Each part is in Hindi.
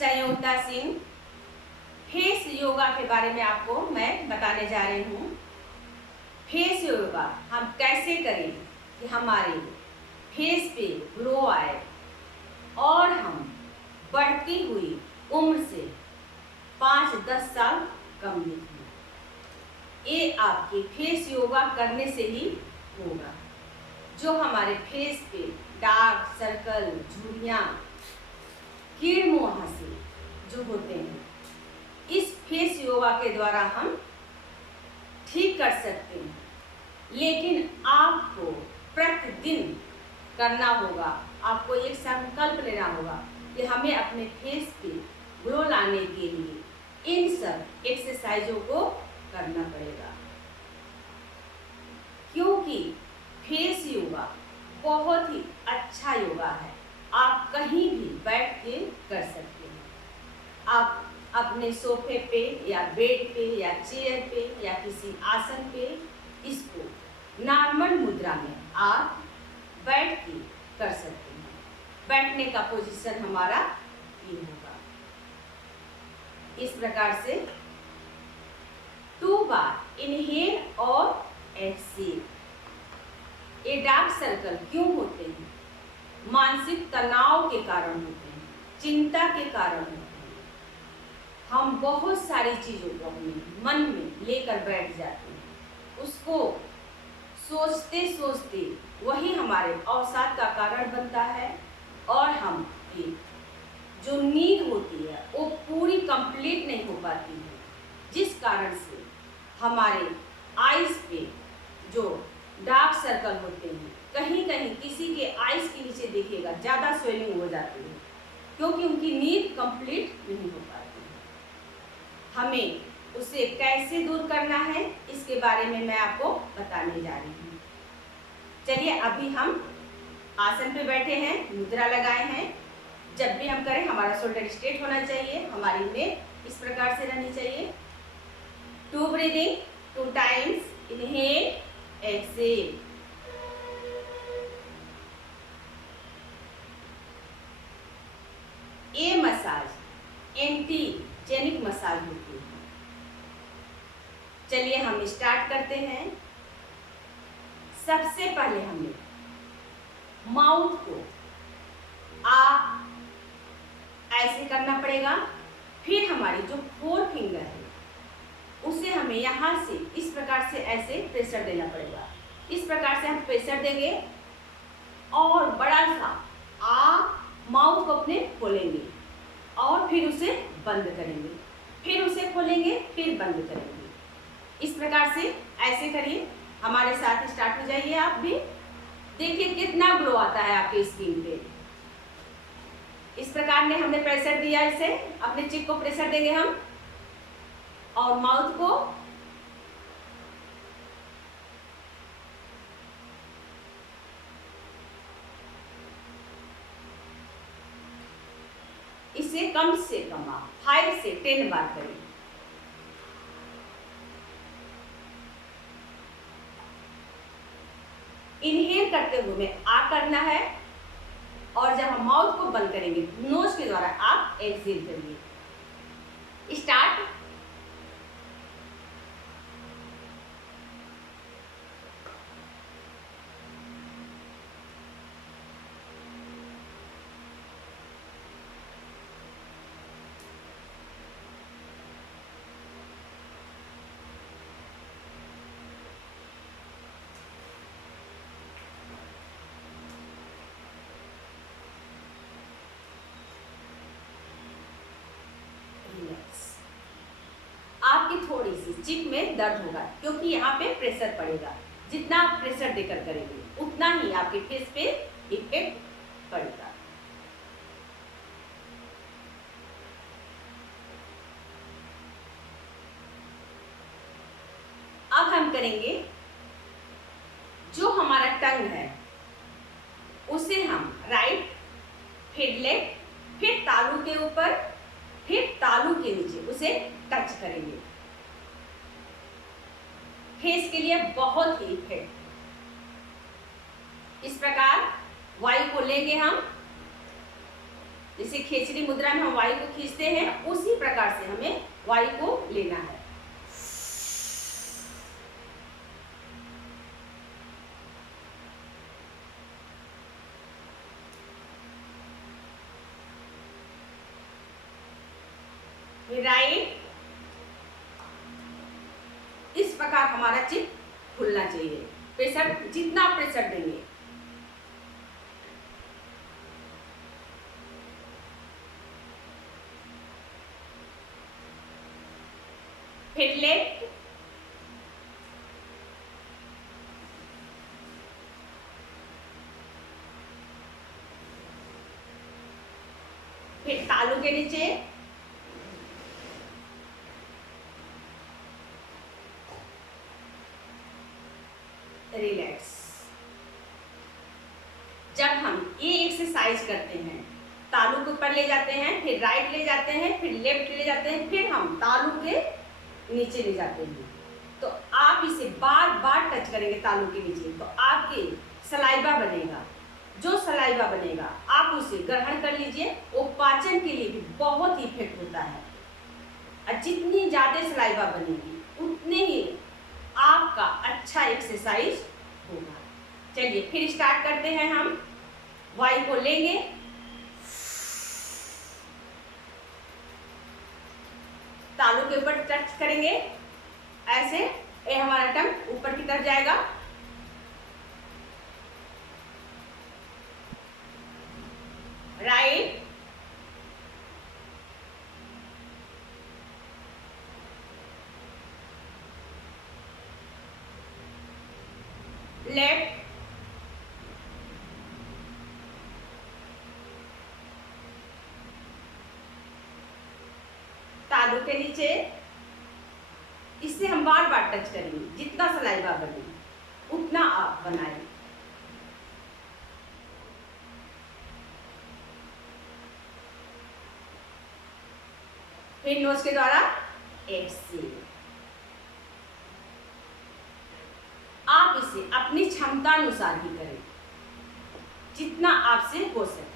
संयोगिता सिंह। फेस योगा के बारे में आपको मैं बताने जा रही हूँ। फेस योगा हम कैसे करें कि हमारे फेस पे ग्लो आए और हम बढ़ती हुई उम्र से 5-10 साल कम दिखें। ये आपके फेस योगा करने से ही होगा। जो हमारे फेस पे डार्क सर्कल, झुर्रियाँ, कीड़ मुहासे जो होते हैं, इस फेस योगा के द्वारा हम ठीक कर सकते हैं। लेकिन आपको प्रतिदिन करना होगा। आपको एक संकल्प लेना होगा कि हमें अपने फेस पे ग्लो लाने के लिए इन सब एक्सरसाइजों को करना पड़ेगा, क्योंकि फेस योगा बहुत ही अच्छा योगा है। आप कहीं भी बैठ के कर सकते हैं। आप अपने सोफे पे या बेड पे या चेयर पे या किसी आसन पे इसको नॉर्मल मुद्रा में आप बैठ के कर सकते हैं। बैठने का पोजीशन हमारा ये होगा, इस प्रकार से 2 बार इनहेल और एक्सहेल। ये डार्क सर्कल क्यों होते हैं? मानसिक तनाव के कारण होते हैं, चिंता के कारण होते हैं। हम बहुत सारी चीज़ों को अपने मन में लेकर बैठ जाते हैं। उसको सोचते सोचते वही हमारे अवसाद का कारण बनता है और हम जो नींद होती है वो पूरी कंप्लीट नहीं हो पाती है, जिस कारण से हमारे आइज़ पे जो डार्क सर्कल होते हैं, कहीं कहीं किसी के आइज़ के नीचे देखिएगा ज़्यादा स्वेलिंग हो जाती है, क्योंकि उनकी नींद कंप्लीट नहीं हो पाती है। हमें उसे कैसे दूर करना है इसके बारे में मैं आपको बताने जा रही हूँ। चलिए, अभी हम आसन पे बैठे हैं, मुद्रा लगाए हैं। जब भी हम करें हमारा शोल्डर स्ट्रेट होना चाहिए, हमारी नेक इस प्रकार से रहनी चाहिए। 2 ब्रीदिंग 2 टाइम्स, इनहेल एक्सहेल। ये मसाज एंटीजेनिक मसाज होती है। चलिए हम स्टार्ट करते हैं। सबसे पहले हमें माउथ को ऐसे करना पड़ेगा। फिर हमारी जो 4 फिंगर है उसे हमें यहाँ से इस प्रकार से ऐसे प्रेशर देना पड़ेगा। इस प्रकार से हम प्रेशर देंगे और बड़ा सा माउथ को अपने खोलेंगे और फिर उसे बंद करेंगे, फिर उसे खोलेंगे, फिर बंद करेंगे। इस प्रकार से ऐसे करिए, हमारे साथ स्टार्ट हो जाइए। आप भी देखिए कितना ग्लो आता है आपके स्किन पे। इस प्रकार ने हमने प्रेशर दिया, इसे अपने चिक को प्रेशर देंगे हम और माउथ को इसे कम से कम आप 5 से 10 बार करें। इनहेल करते हुए में करना है और जब हम माउथ को बंद करेंगे नोज के द्वारा आप एक्सहेल करिए। स्टार्ट। आपकी थोड़ी सी चिक में दर्द होगा क्योंकि यहाँ पे प्रेशर पड़ेगा। जितना आप प्रेशर देकर करेंगे उतना ही आपके फेस पे इफेक्ट पड़ेगा। अब हम करेंगे जो हमारा टंग है उसे हम राइट, फिर लेफ्ट, फिर तालू के ऊपर, फिर तालू के नीचे उसे टच करेंगे। फेस के लिए बहुत ही इफेक्ट। इस प्रकार वायु को लेंगे हम, जैसे खेचरी मुद्रा में हम वायु को खींचते हैं, उसी प्रकार से हमें वायु को लेना है। राइट, इस प्रकार हमारा चित्त खुलना चाहिए। प्रेशर, जितना प्रेशर देंगे, फिर लेफ्ट, फिर तालू के नीचे, रिलैक्स। जब हम ये एक्सरसाइज करते हैं, तालू को ऊपर ले जाते हैं, फिर राइट ले जाते हैं, फिर लेफ्ट ले जाते हैं, फिर हम तालू के नीचे ले जाते हैं, तो आप इसे बार बार टच करेंगे तालू के नीचे, तो आपके सलाइवा बनेगा। जो सलाइवा बनेगा आप उसे ग्रहण कर लीजिए, वो पाचन के लिए भी बहुत इफेक्ट होता है। और जितनी ज़्यादा सलाइवा बनेगी उतने ही आपका अच्छा एक्सरसाइज होगा। चलिए फिर स्टार्ट करते हैं। हम वायु को लेंगे, तालू के ऊपर टच करेंगे, ऐसे ये हमारा टंग ऊपर की तरफ जाएगा, राइट, लेफ्ट, तालू के नीचे। इससे हम बार बार टच करेंगे, जितना सलाइवा बने उतना आप बनाएं। फिर नोज के द्वारा एक्सहेल। आप इसे अपनी क्षमता अनुसार ही करें, जितना आपसे हो सके।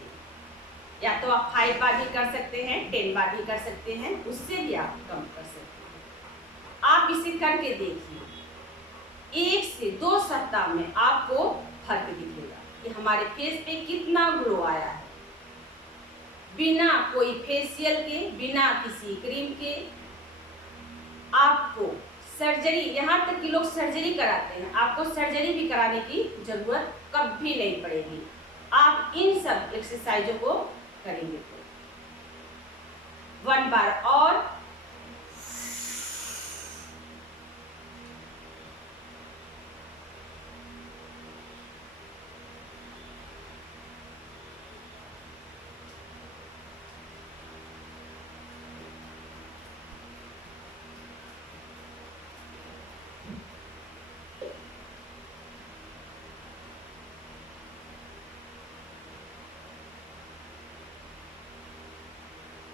या तो आप 5 बार भी कर सकते हैं, 10 बार भी कर सकते हैं, उससे भी आप कम कर सकते हैं। आप इसे करके देखिए, 1 से 2 सप्ताह में आपको फर्क दिखेगा कि हमारे फेस पे कितना ग्लो आया है। बिना कोई फेशियल के, बिना किसी क्रीम के, आपको सर्जरी, यहाँ तक कि लोग सर्जरी कराते हैं, आपको सर्जरी भी कराने की जरूरत कभी नहीं पड़ेगी। आप इन सब एक्सरसाइजों को करेंगे तो 1 बार और,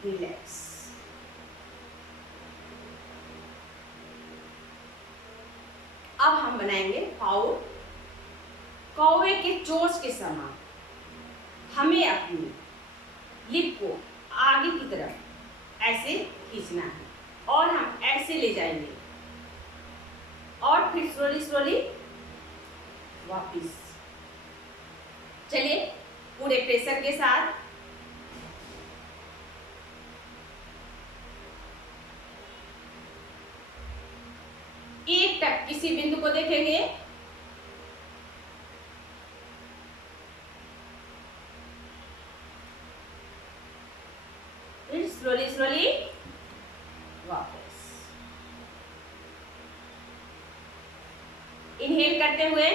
रिलैक्स। अब हम बनाएंगे पाँव। कौवे के चोंच के समान हमें अपनी लिप को आगे की तरफ ऐसे खींचना है और हम ऐसे ले जाएंगे और फिर स्लोली स्लोली वापिस। चलिए पूरे प्रेशर के साथ। एक टक किसी बिंदु को देखेंगे, फिर स्लोली स्लोली वापस। इनहेल करते हुए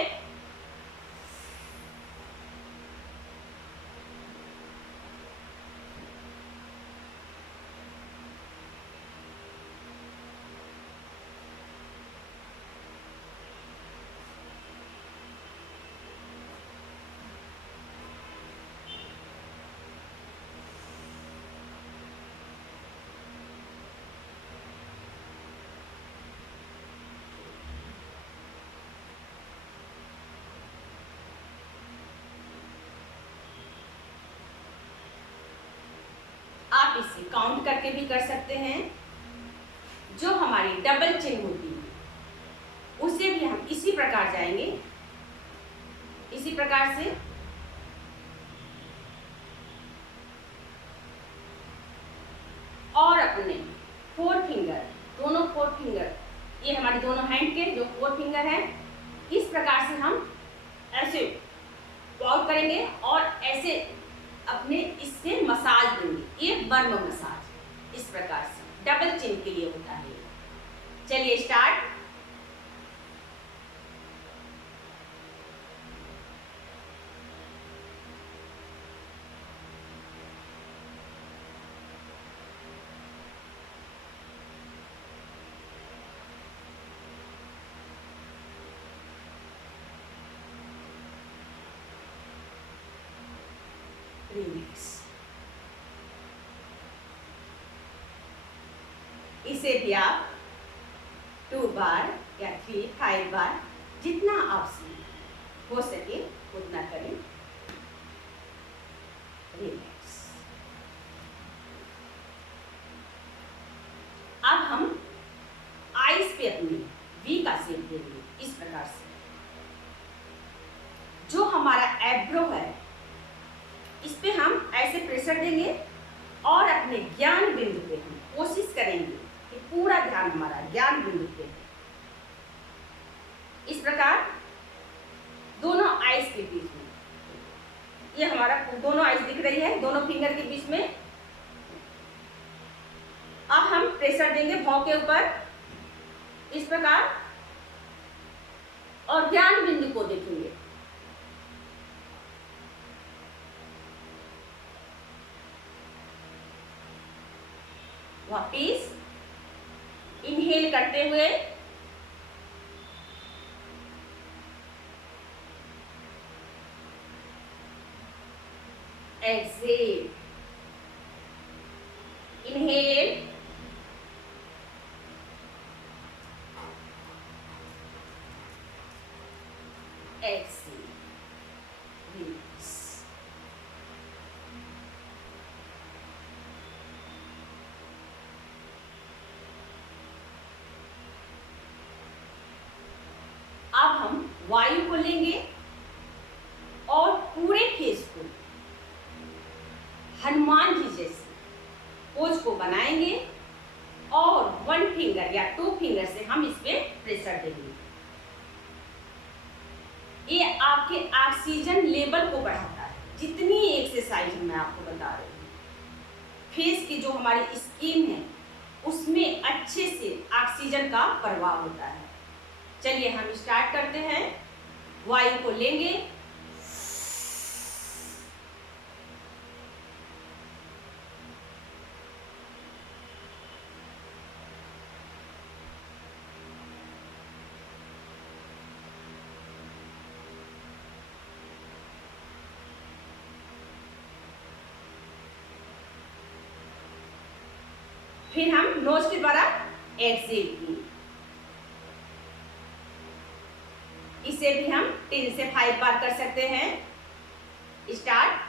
आप इसे काउंट करके भी कर सकते हैं। जो हमारी डबल चिन होती है उसे भी हम इसी प्रकार जाएंगे, इसी प्रकार से। और अपने 4 फिंगर, दोनों 4 फिंगर, ये हमारे दोनों हैंड के जो 4 फिंगर हैं, इस प्रकार से हम ऐसे आउट करेंगे और ऐसे अपने इससे मसाज देंगे। ये बर्म मसाज इस प्रकार से डबल चिन के लिए होता है। चलिए स्टार्ट। रिलैक्स। इसे भी आप 2 बार या 3, 5 बार जितना आपसे हो सके उतना करें। रिलैक्स। अब हम आईज पे अपनी वी का शेप देंगे इस प्रकार से। जो हमारा एब्रो है इस पे हम ऐसे प्रेशर देंगे और अपने ज्ञान बिंदु पे हम कोशिश करेंगे कि पूरा ध्यान हमारा ज्ञान बिंदु पे है। इस प्रकार दोनों आइज के बीच में, ये हमारा दोनों आइज दिख रही है, दोनों फिंगर के बीच में। अब हम प्रेशर देंगे भौं के ऊपर इस प्रकार और ज्ञान बिंदु को देखेंगे। वापिस इनहेल करते हुए एक्सेल, इनहेल, एक्सेल, रिलीज। अब हम वायु को लेंगे और पूरे फेस को हनुमान जी जैसे पोज को बनाएंगे और 1 फिंगर या 2 फिंगर से हम इस पे प्रेशर देंगे। ये आपके ऑक्सीजन लेवल को बढ़ाता है। जितनी एक्सरसाइज मैं आपको बता रही हूँ, फेस की जो हमारी स्किन है उसमें अच्छे से ऑक्सीजन का प्रवाह होता है। चलिए हम स्टार्ट करते हैं। वायु को लेंगे, फिर हम नोज के द्वारा एक्सेल की। इसे भी हम 3 से 5 बार कर सकते हैं। स्टार्ट।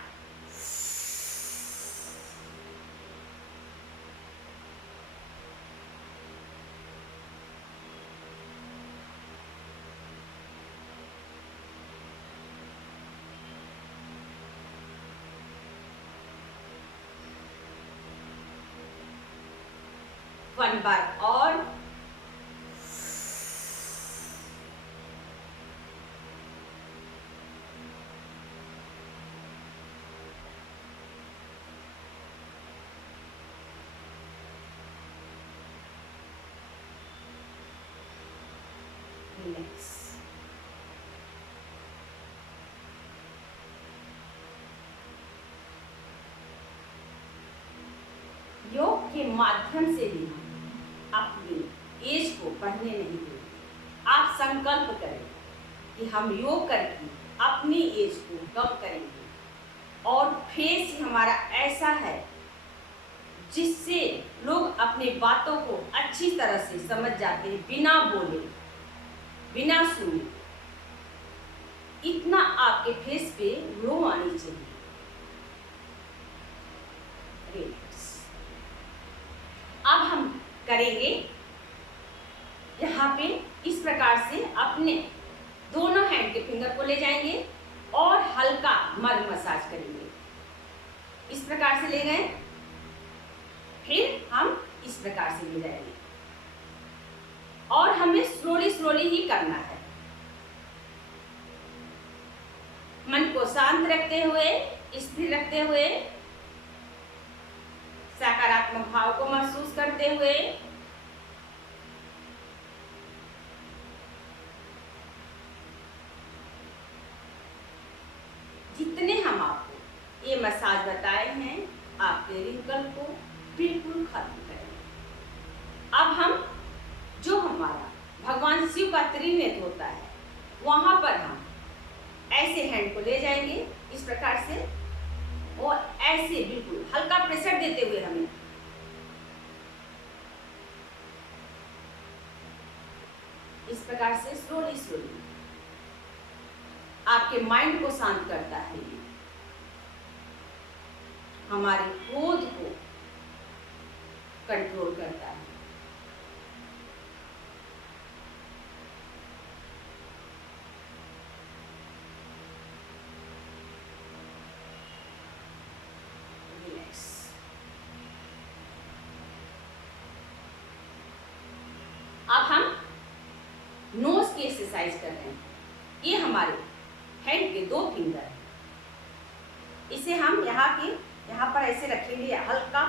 वन बार और रिलैक्स। योग के माध्यम से भी अपनी एज को बढ़ने नहीं देंगे। आप संकल्प करें कि हम योग करके अपनी एज को कम करेंगे। और फेस हमारा ऐसा है जिससे लोग अपनी बातों को अच्छी तरह से समझ जाते हैं, बिना बोले, बिना सुने। इतना आपके फेस पे ग्लो आनी चाहिए। रिलैक्स। अपने दोनों हैंड के फिंगर को ले जाएंगे और हल्का मर्म मसाज करेंगे। इस प्रकार से ले गए, फिर हम इस प्रकार से ले जाएंगे और हमें स्लोली स्लोली ही करना है। मन को शांत रखते हुए, स्थिर रखते हुए, सकारात्मक भाव को महसूस करते हुए जितने हम आपको ये मसाज बताए हैं, आपके रिंकल को बिल्कुल खत्म करेंगे। अब हम जो हमारा भगवान शिव का त्रिनेत्र होता है, वहां पर हम ऐसे हैंड को ले जाएंगे इस प्रकार से और ऐसे बिल्कुल हल्का प्रेशर देते हुए हमें इस प्रकार से स्लोली स्लोली आपके माइंड को शांत करता है। ये हमारे क्रोध को कंट्रोल करता है। अब हम नोज की एक्सरसाइज कर रहे हैं। ये हमारे हैंड के 2 फिंगर हैं। इसे हम यहाँ पर ऐसे रखेंगे, हल्का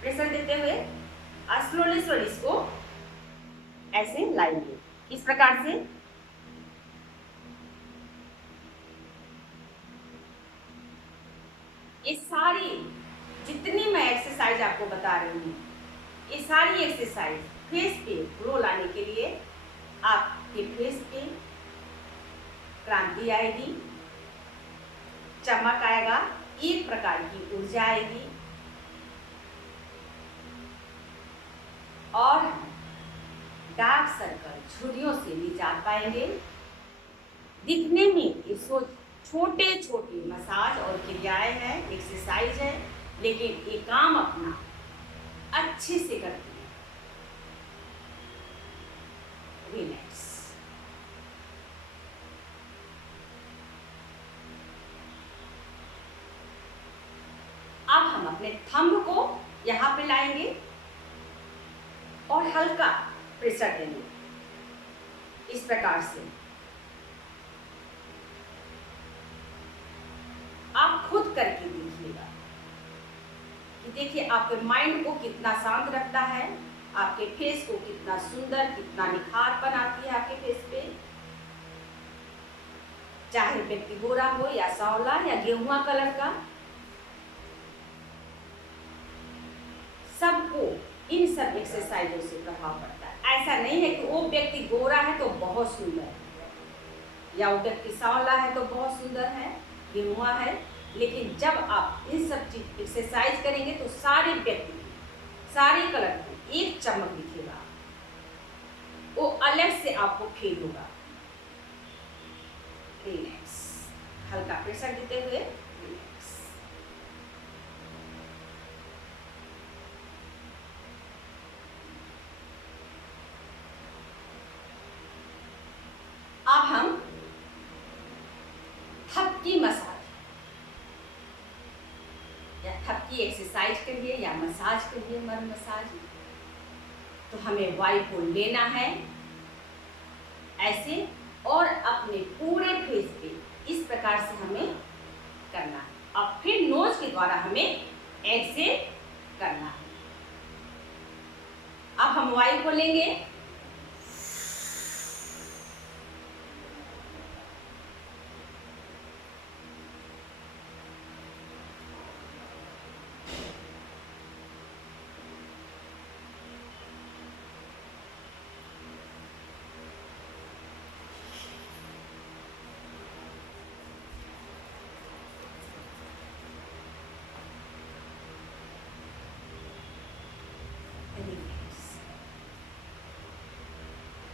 प्रेशर देते हुए और स्लोली स्लोली इसको ऐसे लाएंगे इस प्रकार से। ये सारी जितनी मैं एक्सरसाइज आपको बता रही हूँ, ये सारी एक्सरसाइज फेस पे ग्लो लाने के लिए, आपके फेस पे क्रांति आएगी, चमक आएगा, एक प्रकार की ऊर्जा आएगी और डार्क सर्कल झुर्रियों से निजात पाएंगे। दिखने में ये छोटे छोटे मसाज और क्रियाएं हैं, एक्सरसाइज है, लेकिन ये काम अपना अच्छे से करती है। रिलैक्स। अब हम अपने थंब को यहाँ पे लाएंगे और हल्का प्रेशर देंगे इस प्रकार से। आप खुद करके देखिएगा कि देखिए आपके माइंड को कितना शांत रखता है, आपके फेस को कितना सुंदर, कितना निखार बनाती है आपके फेस पे। चाहे व्यक्ति गोरा हो या सांवला या गेहुआ कलर का, सबको इन सब एक्सरसाइजों से प्रभाव पड़ता है। ऐसा नहीं है कि वो व्यक्ति गोरा है तो बहुत सुंदर है या वो व्यक्ति सांवला है तो बहुत सुंदर है, गेहुआ है, लेकिन जब आप इन सब चीज एक्सरसाइज करेंगे तो सारे व्यक्ति, सारे कलर को एक चमक दिखेगा, वो अलग से आपको फील होगा। रिलैक्स, हल्का प्रेशर देते हुए रिलैक्स। अब हम थपकी मसाज या थपकी एक्सरसाइज करिए या मसाज करिए, मर्म मसाज। तो हमें वायु को लेना है ऐसे और अपने पूरे फेस पे इस प्रकार से हमें करना है और फिर नोज के द्वारा हमें एक्सेल करना है। अब हम वायु को लेंगे,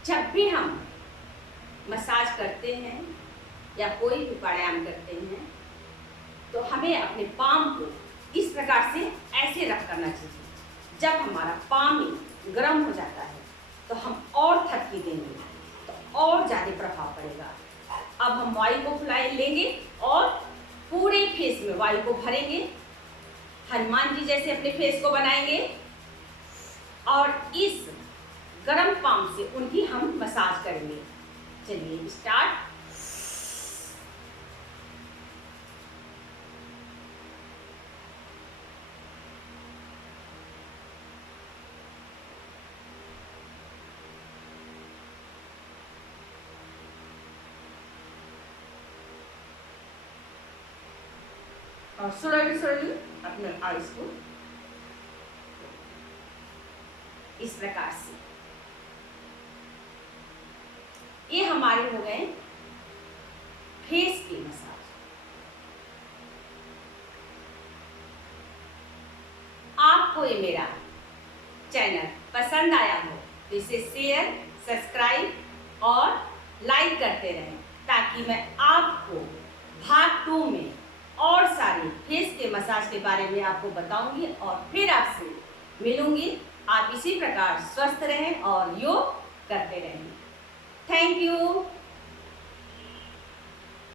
जब भी हम मसाज करते हैं या कोई भी प्राणायाम करते हैं तो हमें अपने पाम को इस प्रकार से ऐसे रख करना चाहिए। जब हमारा पाम गर्म हो जाता है तो हम और थपकी देंगे, तो और ज़्यादा प्रभाव पड़ेगा। अब हम वायु को फुलाए लेंगे और पूरे फेस में वायु को भरेंगे। हनुमान जी जैसे अपने फेस को बनाएंगे और इस गर्म पाम से उनकी हम मसाज करेंगे। चलिए स्टार्ट। और स्लोली अपने आइज को इस प्रकार से, ये हमारे हो गए फेस की मसाज। आपको ये मेरा चैनल पसंद आया हो तो इसे शेयर, सब्सक्राइब और लाइक करते रहें, ताकि मैं आपको भाग 2 में और सारे फेस के मसाज के बारे में आपको बताऊंगी और फिर आपसे मिलूंगी। आप इसी प्रकार स्वस्थ रहें और योग करते रहें। Thank you.